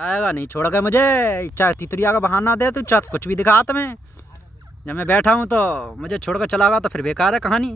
जाएगा नहीं छोड़ के मुझे। चाहे तितरिया का बहाना दे तू, चाहे कुछ भी दिखा तुम्हें। जब मैं बैठा हूँ तो मुझे छोड़ कर चला गया तो फिर बेकार है कहानी।